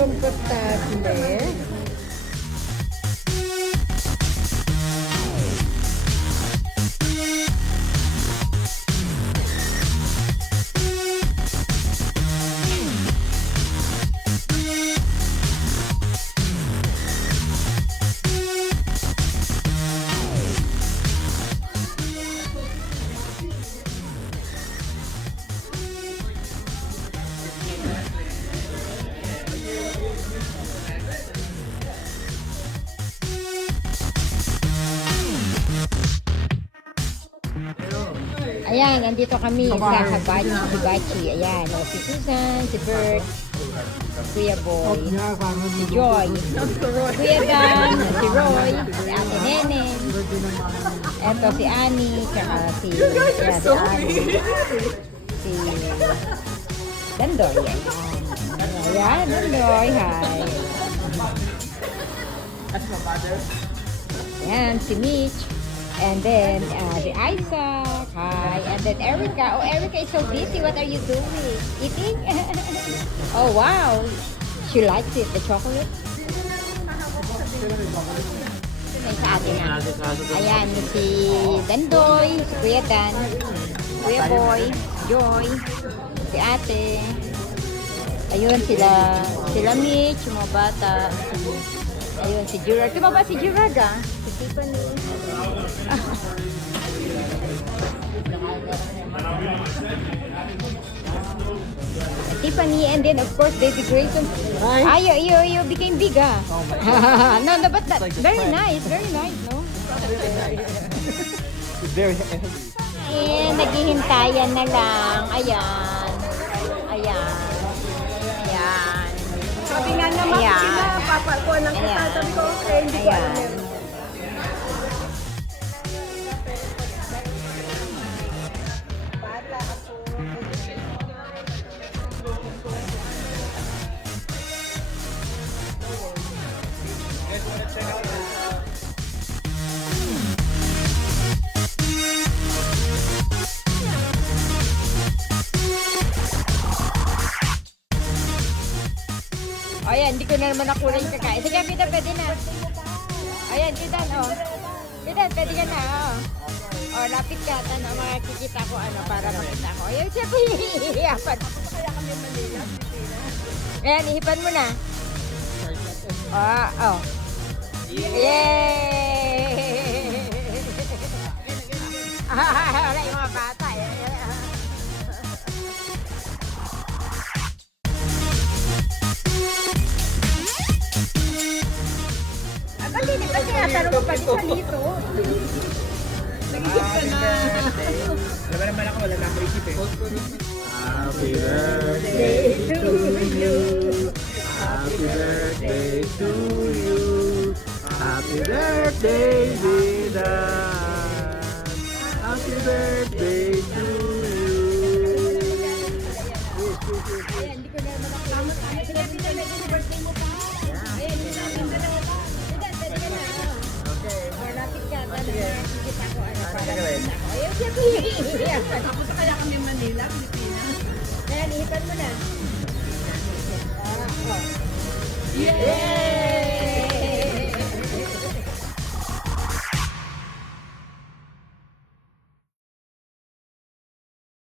komportable. Ayan, nandito kami sa Hibachi. Ayan, o, si Susan, si Bert, Kuya Boy, si Joy, Kuya Dan, si Roy, si Ate Nene, eto si Annie, tsaka si Annie, si Dandoy. Ayan, Dandoy, hi. Ayan, si Mitch. And then, the Isaac, hi. And then Erica. Oh, Erica is so busy. What are you doing? Eating? Oh, wow. She likes it, the chocolate. Ay, sa atin na. Ayan, si Dandoy, si Kuya Dan, Kuya Boy, Joy, si Ate. Ayun, sila Mitch, yung mga bata. Ayun, si Gerard. Tumaba si Gerard, ah. Si Tiffany. Tiffany, and then of course Baby Grayson. You became big, ah. Oh my No, but that, very nice, no? It's very heavy. Eh, naghihintayan na lang. Ayan. Sabi nga naman Ayan. sila, papa ko lang kita. Ayan. Sabi ko, okay, hindi ko alam Ayan. yun. Ayan, hindi ko na naman nakulay yung kakain. Sige, Pita, pwede na. Ayan, Pitan, oh. Pitan, pwede ka na, oh. Oh, lapit ka, makikita ko, para makita ko. Ayan, siya, hihiyapan. Kaya kami Manila, Ayan, ihipan mo na. Oh. Yay! Wala yung mga bata, eh. Ba't tinatanong mo pa sa dito? nag-isip ka na. Alam naman ako, wala na ako isip eh. Happy birthday to you. Happy birthday to you. Happy birthday, Didan. Happy birthday to you. Ayan, hindi ko na naman nakulay. Sige, Pita, pwede na birthday mo pa. Ayan, hindi na naman na. Pwede ka na. Okay. Lapit ka, makikita ko, para gagawin? makita ko. Ayan, siya, hihiyapan. Tapos kaya kami Manila, Pilipinas. Ayan, ihipan mo na. Oh. Yeah!